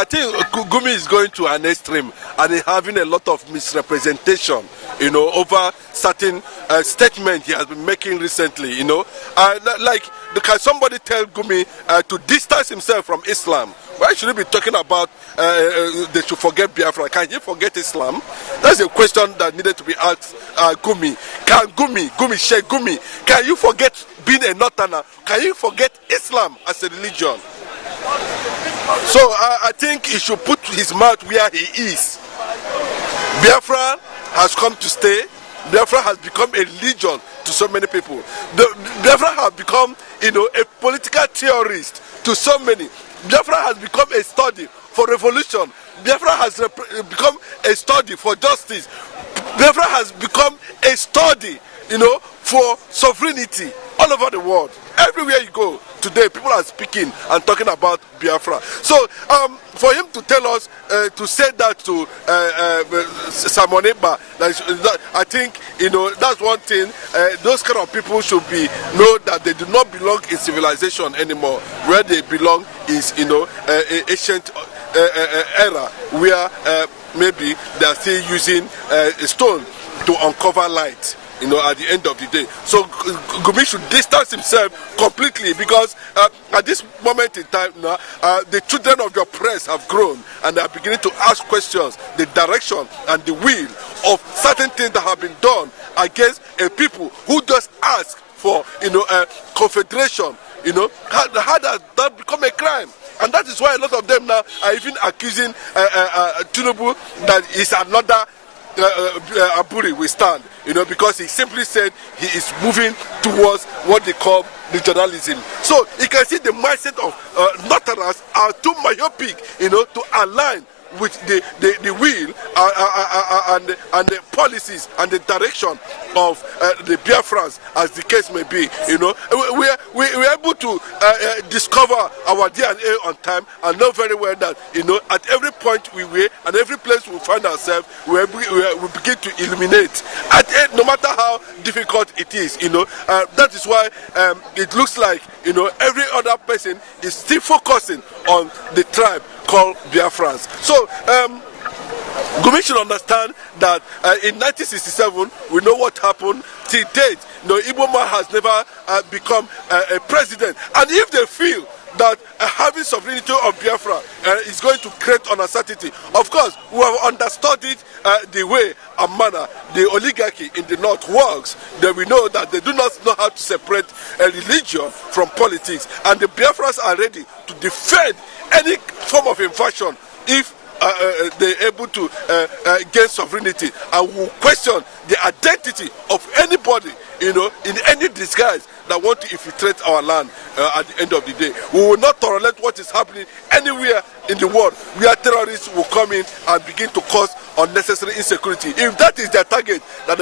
I think Gumi is going to an extreme and he's having a lot of misrepresentation, over certain statements he has been making recently, like, can somebody tell Gumi to distance himself from Islam? Why should he be talking about they should forget Biafra? Can he forget Islam? That's a question that needed to be asked Gumi. Can Sheikh Gumi, can you forget being a Northerner? Can you forget Islam as a religion? So I think he should put his mouth where he is. Biafra has come to stay. Biafra has become a religion to so many people. Biafra has become, a political theorist to so many. Biafra has become a study for revolution. Biafra has become a study for justice. Biafra has become a study, for sovereignty all over the world. Everywhere you go today, people are speaking and talking about Biafra. So for him to tell us, to say that to Simon Ekpa, I think, that's one thing. Those kind of people should know that they do not belong in civilization anymore. Where they belong is, ancient era, where maybe they are still using a stone to uncover light. At the end of the day. So Gumi should distance himself completely, because at this moment in time now, the children of your press have grown and they are beginning to ask questions, the direction and the will of certain things that have been done against a people who just ask for, confederation. How does that become a crime? And that is why a lot of them now are even accusing Tinubu that is another Aburi we stand, because he simply said he is moving towards what they call regionalism. So you can see the mindset of Northerners are too myopic, to align with the will and the policies and the direction of the Biafrans, as the case may be. We're able to discover our DNA on time and know very well that at every point we were and every place we find ourselves, we begin to illuminate. No matter how difficult it is, that is why it looks like every other person is still focusing on the tribe called Biafrans. So Gumi should understand that in 1967 we know what happened. Till date, Igbo man has never become a president, and if they feel that having sovereignty of Biafra is going to create uncertainty, of course we have understood it the way and manner the oligarchy in the north works. Then we know that they do not know how to separate religion from politics, and the Biafrans are ready to defend any form of invasion if they're able to gain sovereignty, and will question the identity of anybody, in any disguise that want to infiltrate our land at the end of the day. We will not tolerate what is happening anywhere in the world where terrorists will come in and begin to cause unnecessary insecurity. If that is their target, that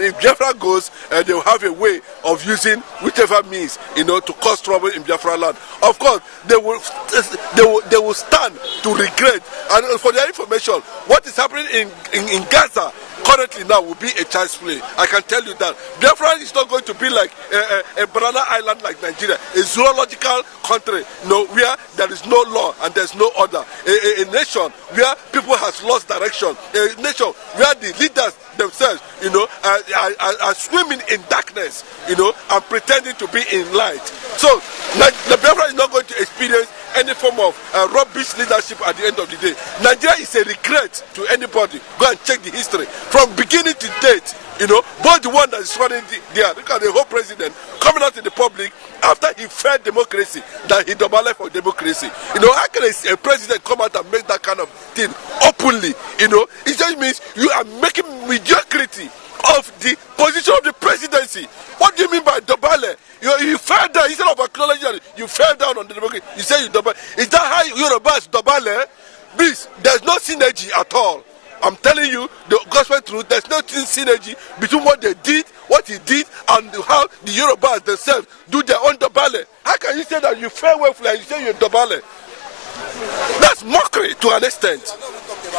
if Biafra goes, they will have a way of using whichever means, to cause trouble in Biafra land. Of course, they will stand to regret. And for their information, what is happening in Gaza currently now will be a child's play. I can tell you that. Biafra is not going to be like a banana island like Nigeria, a zoological country, where there is no law and there's no order. A nation where people has lost direction. A nation where the leaders themselves, are swimming in darkness, and pretending to be in light. So the Biafra is not going to experience any form of rubbish leadership at the end of the day. Nigeria is a regret to anybody. Go and check the history from beginning to date. Both the one that is running there, look at the whole president coming out in the public after he failed democracy, that he double for democracy. How can a president come out and make that kind of thing openly? It just means you are making mediocrity of the position of the presidency. What do you mean by dobale? You fell down instead of acknowledging that you fell down on the democracy. You say you dobale. Is that how Yoruba is dobale? Please, there's no synergy at all. I'm telling you the gospel truth. There's no synergy between what they did, what he did, and how the Yorubas themselves do their own dobale. How can you say that you fell well and you say you're dobale? That's mockery to an extent.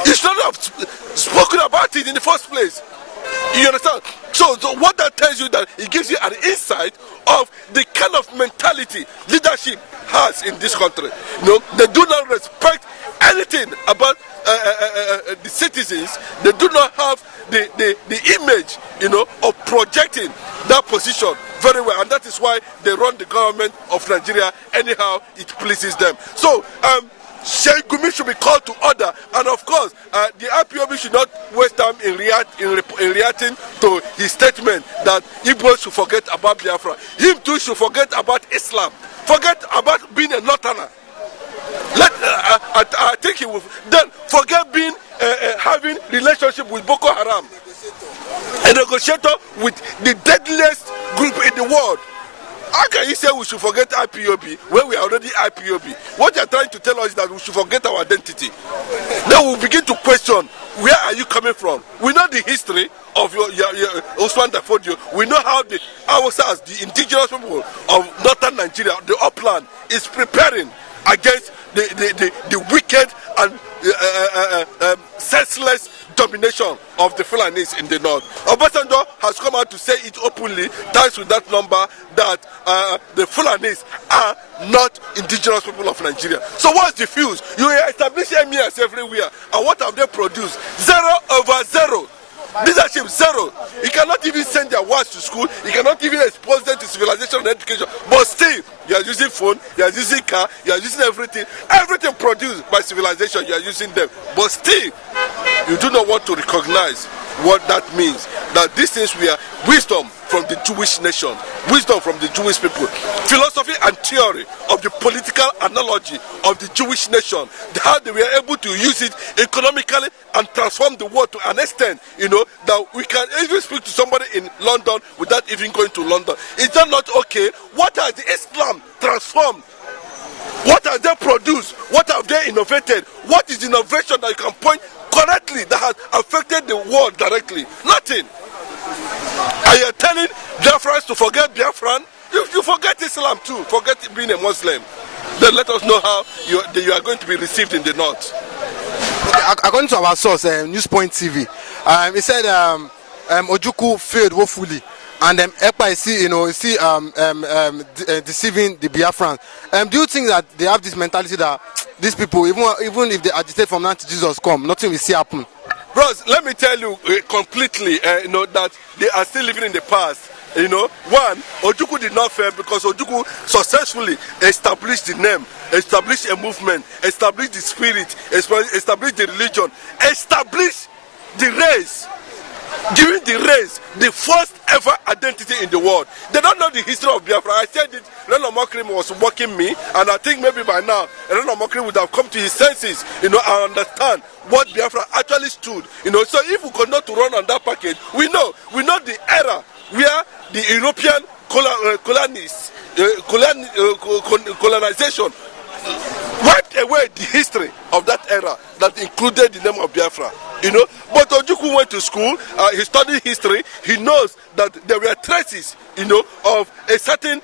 You should not have spoken about it in the first place. You understand? So what that tells you, that it gives you an insight of the kind of mentality leadership has in this country. They do not respect anything about the citizens. They do not have the image, of projecting that position very well, and that is why they run the government of Nigeria anyhow it pleases them. So Sheikh Gumi should be called to order, and of course the IPOB should not waste time in reacting to his statement that Igbo should forget about Biafra. Him too should forget about Islam, forget about being a northerner. I think he will then forget being having relationship with Boko Haram, a negotiator with the deadliest group in the world. How can you say we should forget IPOB when we are already IPOB? What they are trying to tell us is that we should forget our identity. Then we begin to question, where are you coming from? We know the history of your Osman Dafodio. We know how the Hausas, the indigenous people of northern Nigeria, the upland, is preparing against the wicked and senseless domination of the Fulanis in the north. Obasanjo has come out to say it openly, thanks to that number, that the Fulanis are not indigenous people of Nigeria. So what's the fuse? You establish emirs everywhere, and what have they produced? 0/0. Leadership, zero. You cannot even send their wives to school. You cannot even expose them to civilization and education. But still, you are using phone, you are using car, you are using everything. Everything produced by civilization, you are using them. But still, you do not want to recognize what that means. That these things were wisdom from the Jewish nation, wisdom from the Jewish people, philosophy and theory of the political analogy of the Jewish nation, how they were able to use it economically and transform the world to an extent, that we can even speak to somebody in London without even going to London. Is that not okay? What has Islam transformed? What have they produced? What have they innovated? What is innovation that you can point correctly that has affected the world directly? Nothing. Are you telling Biafrans to forget Biafran? You forget Islam too, forget being a Muslim. Then let us know how you are going to be received in the north. Okay, according to our source, Newspoint TV, it said Ojukwu failed woefully, and Ekpa is deceiving the Biafrans. Do you think that they have this mentality that these people, even if they agitate from now to Jesus come, nothing will see happen? Bros, let me tell you completely, that they are still living in the past. One, Ojukwu did not fail because Ojukwu successfully established the name, established a movement, established the spirit, established the religion, established the race, giving the race the first ever identity in the world. They don't know the history of Biafra. I said it, Renan Mokrim was mocking me, and I think maybe by now Renan Mokrim would have come to his senses, and understand what Biafra actually stood. So if we could not to run on that package, we know the era where the European colonization wiped away the history of that era that included the name of Biafra. But Ojukwu went to school, he studied history, he knows that there were traces, of a certain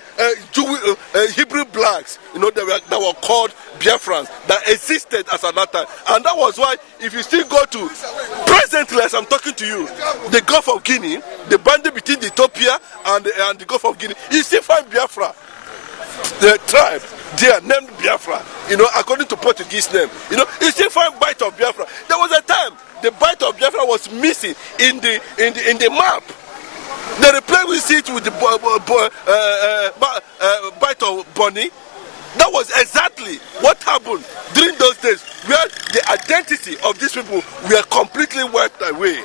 Hebrew blacks, that were called Biafrans, that existed as at that time. And that was why, if you still go to, presently as I'm talking to you, the Gulf of Guinea, the boundary between Ethiopia and the Gulf of Guinea, you still find Biafra, the tribe there named Biafra, according to Portuguese name. You still find bite of Biafra. There was a time the bite of Biafra was missing in the map. They replaced it with the bite of Bonny. That was exactly what happened during those days, where the identity of these people were completely wiped away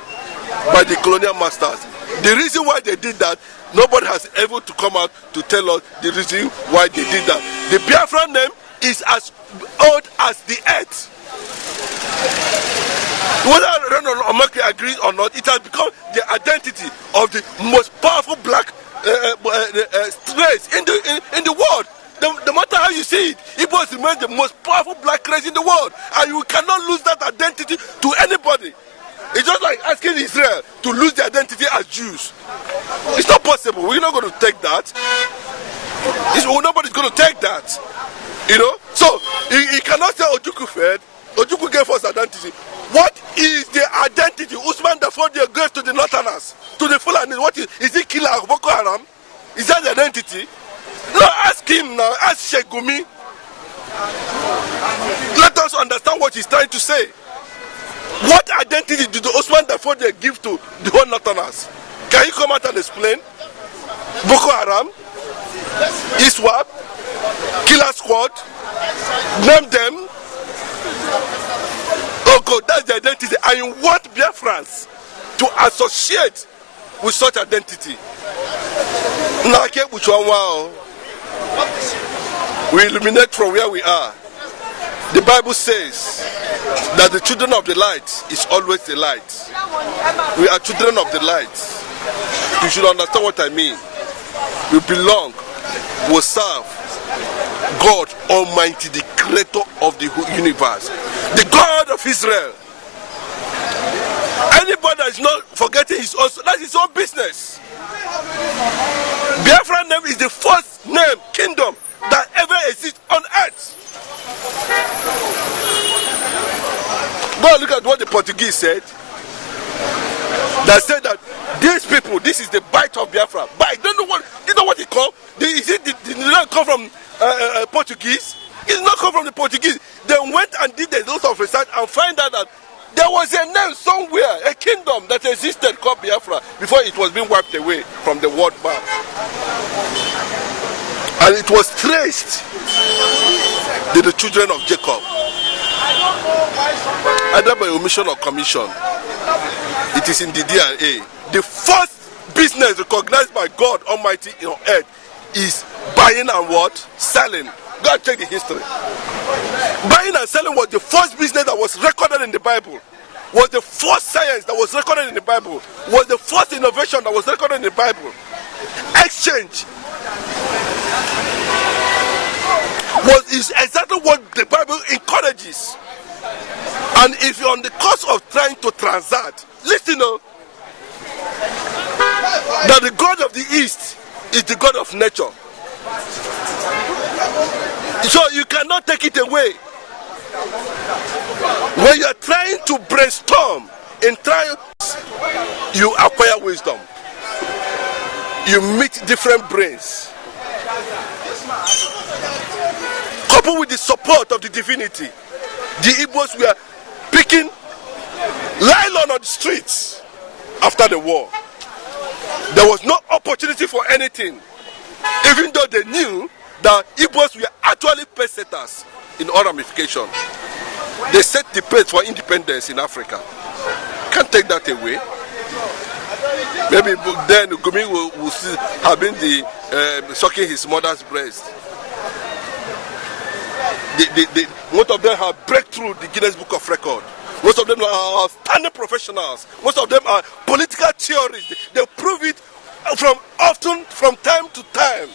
by the colonial masters. The reason why they did that, nobody has ever to come out to tell us the reason why they did that. The Biafra name is as old as the earth. Whether Renan Omakri agrees or not, it has become the identity of the most powerful black race in the world. No matter how you see it, Igbos remain the most powerful black race in the world, and you cannot lose that identity to anybody. It's just like asking Israel to lose their identity as Jews. It's not possible. We're not going to take that. Nobody's going to take that. So he cannot say Ojukwu failed. Ojukwu gave us identity. What is the identity Usman Dafodio gave to the Northerners, to the Fulani? What is he killer of Boko Haram? Is that the identity? No, ask him now. Ask Sheikh Gumi. Let us understand what he's trying to say. What identity did the Osman Dafode give to the whole Northerners? Can you come out and explain? Boko Haram, ISWAP, Killer Squad, name them. Oh God, that's the identity. And you want Biafrans to associate with such identity. We illuminate from where we are. The Bible says that the children of the light is always the light. We are children of the light. You should understand what I mean. We belong, we serve God Almighty, the creator of the universe, the God of Israel. Anybody that is not forgetting his own, that's his own business. Biafra name is the first name, kingdom that ever exists on earth. Go and look at what the Portuguese said. They said that these people, this is the bite of Biafra. Bite, don't know what, you know what it called? Did not come from Portuguese. It did not come from the Portuguese. They went and did a lot of research and find out that there was a name somewhere, a kingdom that existed called Biafra before it was being wiped away from the world map. And it was traced to the children of Jacob. Either by omission or commission. It is in the DNA. The first business recognized by God Almighty on earth is buying and what? Selling. Go and check the history. Buying and selling was the first business that was recorded in the Bible. Was the first science that was recorded in the Bible. Was the first innovation that was recorded in the Bible. Exchange is exactly what the Bible encourages. And if you're on the course of trying to transact, listen up, that the God of the East is the God of nature. So you cannot take it away. When you are trying to brainstorm in trials, you acquire wisdom. You meet different brains. Coupled with the support of the divinity, the Igbos were picking nylon on the streets after the war. There was no opportunity for anything, even though they knew that Igbos were actually pesetas in all ramifications. They set the pace for independence in Africa. Can't take that away. Maybe then Gumi will still have been the sucking his mother's breast. Most of them have breakthrough the Guinness Book of Record. Most of them are standing professionals. Most of them are political theorists. They prove it from time to time.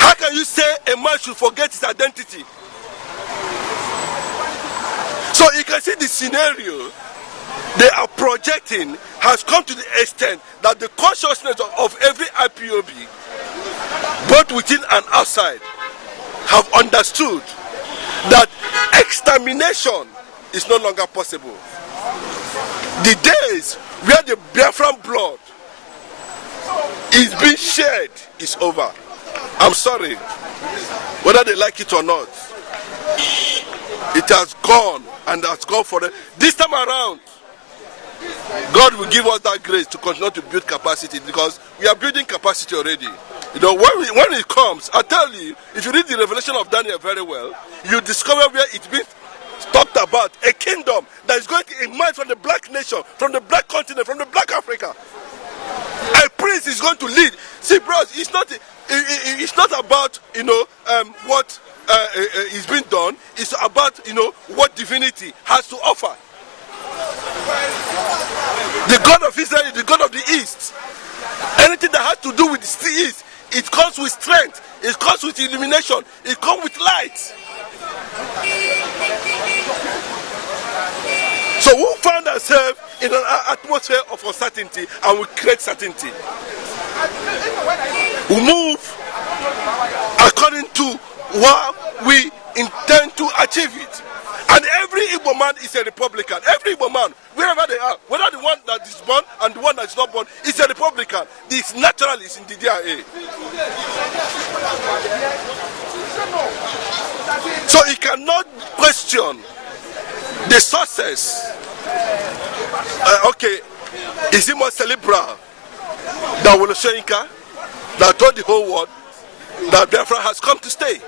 How can you say a man should forget his identity? So you can see the scenario they are projecting has come to the extent that the consciousness of every IPOB, both within and outside, have understood that extermination is no longer possible. The days where the Biafran blood is being shed is over. I'm sorry, whether they like it or not, it has gone and has gone for them. This time around, God will give us that grace to continue to build capacity, because we are building capacity already. You know, when it comes, I tell you, if you read the Revelation of Daniel very well, you discover where it's been talked about a kingdom that is going to emerge from the black nation, from the black continent, from the black Africa. A prince is going to lead. See, bros, it's not about, you know, what is being done. It's about, you know, what divinity has to offer. The God of Israel is the God of the East. Anything that has to do with the East, it comes with strength, it comes with illumination, it comes with light. So we find ourselves in an atmosphere of uncertainty, and we create certainty. We move according to what we intend to achieve it. And every Igbo man is a Republican. Every Igbo man, wherever they are, whether the one that is born and the one that is not born, is a Republican. This naturally is in the DNA. So he cannot question the sources. Okay, is it more cerebral than Woloshenka that told the whole world that Biafra has come to stay?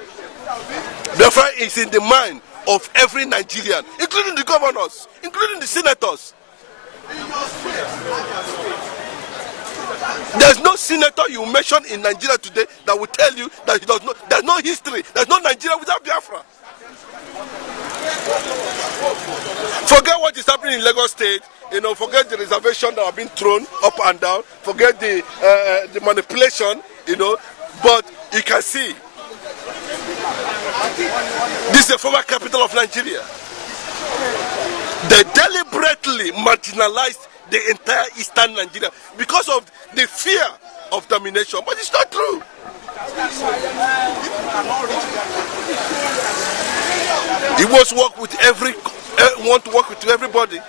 Biafra is in the mind of every Nigerian, including the governors, including the senators. There's no senator you mention in Nigeria today that will tell you that he does not, there's no history, there's no Nigeria without Biafra. Forget what is happening in Lagos State, forget the reservation that have been thrown up and down, forget the manipulation, but you can see this is the former capital of Nigeria. They deliberately marginalized the entire eastern Nigeria because of the fear of domination, but it's not true. He wants to work with everybody.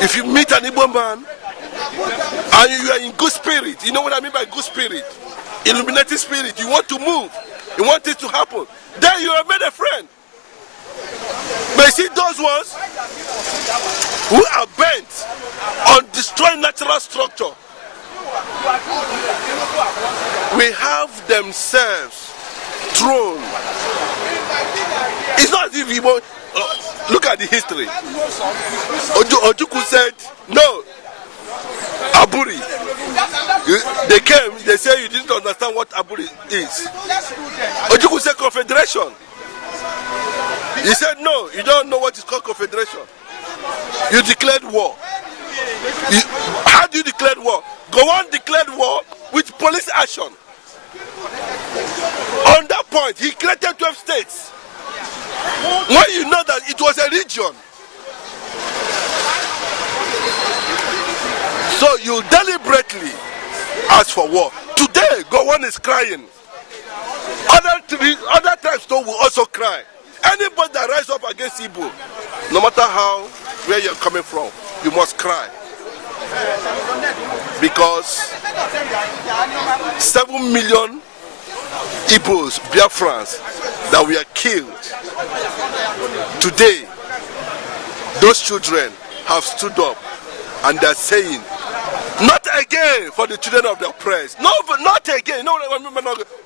If you meet an Igbo man and you are in good spirit, you know what I mean by good spirit, illuminating spirit, you want to move, you want it to happen, then you have made a friend. But you see those ones who are bent on destroying natural structure, we have themselves thrown. It's not as if you look at the history. Ojukwu said, no, Aburi. They came, they say you didn't understand what Aburi is. Ojukwu said confederation. He said, no, you don't know what is called confederation. You declared war. How do you declare war? Gowon declared war with police action. On that point, he created 12 states. When you know that it was a region. So you deliberately ask for war. Today, Gowon is crying. Other tribes too will also cry. Anybody that rises up against Igbo, no matter where you're coming from, you must cry. Because 7 million Igbos, Biafrans, that were killed today, those children have stood up and they're saying, not again for the children of the oppressed. No, not again. No,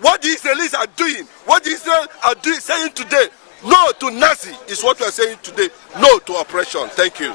what the Israelis are doing, what the Israelis are doing, saying today, no to Nazi is what we are saying today. No to oppression. Thank you.